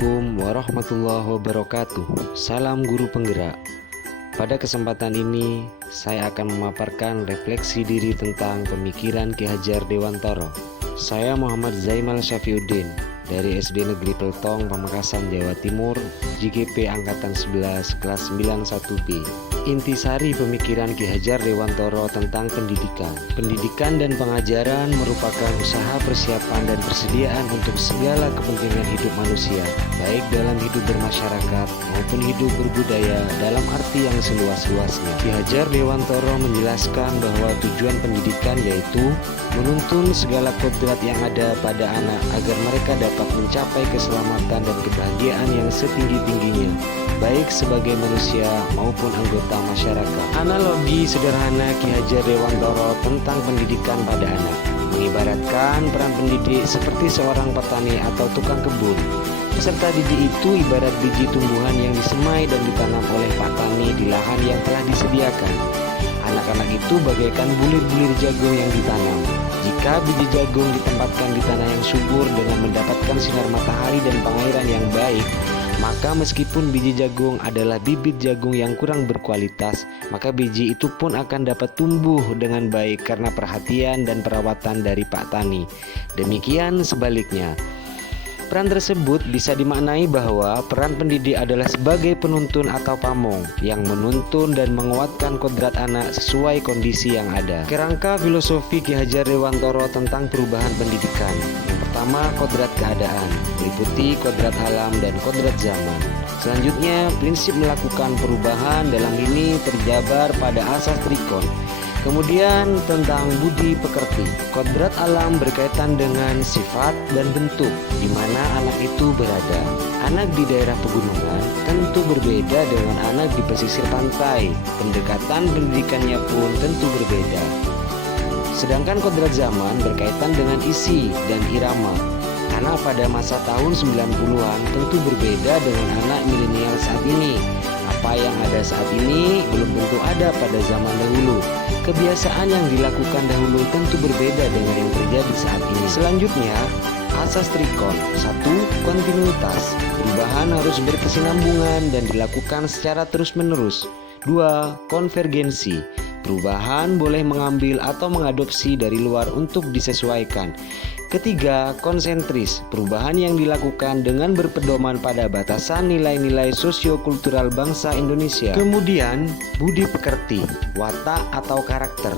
Assalamualaikum warahmatullahi wabarakatuh. Salam guru penggerak. Pada kesempatan ini saya akan memaparkan refleksi diri tentang pemikiran Ki Hajar Dewantara. Saya Muhammad Zaimal Syafiuddin dari SD Negeri Peltong, Pamekasan, Jawa Timur, JGP Angkatan 11 kelas 91B. Intisari pemikiran Ki Hajar Dewantara tentang pendidikan. Pendidikan dan pengajaran merupakan usaha persiapan dan persediaan untuk segala kepentingan hidup manusia, baik dalam hidup bermasyarakat maupun hidup berbudaya dalam arti yang seluas-luasnya. Ki Hajar Dewantara menjelaskan bahwa tujuan pendidikan yaitu menuntun segala kodrat yang ada pada anak agar mereka dapat mencapai keselamatan dan kebahagiaan yang setinggi-tingginya, baik sebagai manusia maupun anggota masyarakat. Analogi sederhana Ki Hajar Dewantara tentang pendidikan pada anak mengibaratkan peran pendidik seperti seorang petani atau tukang kebun. Peserta didik itu ibarat biji tumbuhan yang disemai dan ditanam oleh petani di lahan yang telah disediakan. Anak-anak itu bagaikan bulir-bulir jagung yang ditanam. Jika biji jagung ditempatkan di tanah yang subur dengan mendapatkan sinar matahari dan pengairan yang baik, maka meskipun biji jagung adalah bibit jagung yang kurang berkualitas, maka biji itu pun akan dapat tumbuh dengan baik karena perhatian dan perawatan dari Pak Tani. Demikian sebaliknya. Peran tersebut bisa dimaknai bahwa peran pendidik adalah sebagai penuntun atau pamong yang menuntun dan menguatkan kodrat anak sesuai kondisi yang ada. Kerangka filosofi Ki Hajar Dewantara tentang perubahan pendidikan. Yang pertama, kodrat keadaan, meliputi kodrat alam dan kodrat zaman. Selanjutnya, prinsip melakukan perubahan dalam ini terjabar pada asas trikon. Kemudian tentang budi pekerti. Kodrat alam berkaitan dengan sifat dan bentuk di mana anak itu berada. Anak di daerah pegunungan tentu berbeda dengan anak di pesisir pantai. Pendekatan pendidikannya pun tentu berbeda. Sedangkan kodrat zaman berkaitan dengan isi dan irama. Anak pada masa tahun 90-an tentu berbeda dengan anak milenial saat ini. Apa yang ada saat ini belum tentu ada pada zaman dahulu. Kebiasaan yang dilakukan dahulu tentu berbeda dengan yang terjadi saat ini. Selanjutnya, asas trikon. 1. Kontinuitas. Perubahan harus berkesinambungan dan dilakukan secara terus-menerus. 2. Konvergensi. Perubahan boleh mengambil atau mengadopsi dari luar untuk disesuaikan. Ketiga, konsentris. Perubahan yang dilakukan dengan berpedoman pada batasan nilai-nilai sosiokultural bangsa Indonesia. Kemudian, budi pekerti, watak atau karakter.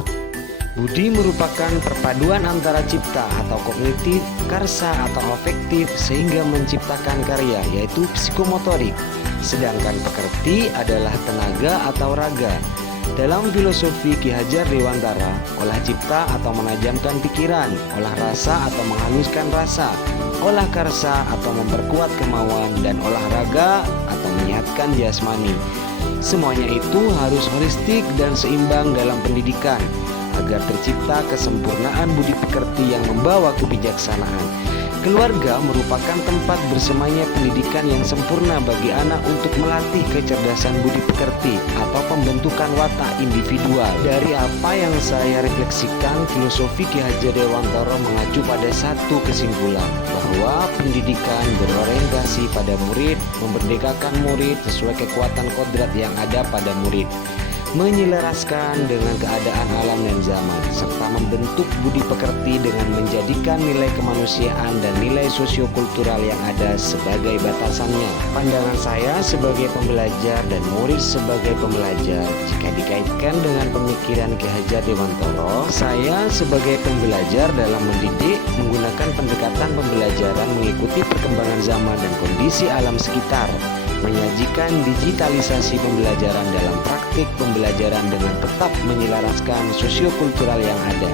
Budi merupakan perpaduan antara cipta atau kognitif, karsa atau afektif sehingga menciptakan karya, yaitu psikomotorik. Sedangkan pekerti adalah tenaga atau raga. Dalam filosofi Ki Hajar Dewantara, olah cipta atau menajamkan pikiran, olah rasa atau menghaluskan rasa, olah karsa atau memperkuat kemauan, dan olahraga atau menyehatkan jasmani. Semuanya itu harus holistik dan seimbang dalam pendidikan agar tercipta kesempurnaan budi pekerti yang membawa kebijaksanaan. Keluarga merupakan tempat bersemainya pendidikan yang sempurna bagi anak untuk melatih kecerdasan budi pekerti atau pembentukan watak individual. Dari apa yang saya refleksikan, filosofi Ki Hajar Dewantara mengacu pada satu kesimpulan, bahwa pendidikan berorientasi pada murid, memerdekakan murid sesuai kekuatan kodrat yang ada pada murid, menyelaraskan dengan keadaan alam dan zaman, serta membentuk budi pekerti dengan menjadikan nilai kemanusiaan dan nilai sosiokultural yang ada sebagai batasannya. Pandangan saya sebagai pembelajar dan murid sebagai pembelajar, jika dikaitkan dengan pemikiran Ki Hajar Dewantara, saya sebagai pembelajar dalam mendidik menggunakan pendekatan pembelajaran mengikuti perkembangan zaman dan kondisi alam sekitar, menyajikan digitalisasi pembelajaran dalam praktik pembelajaran dengan tetap menyelaraskan sosiokultural yang ada.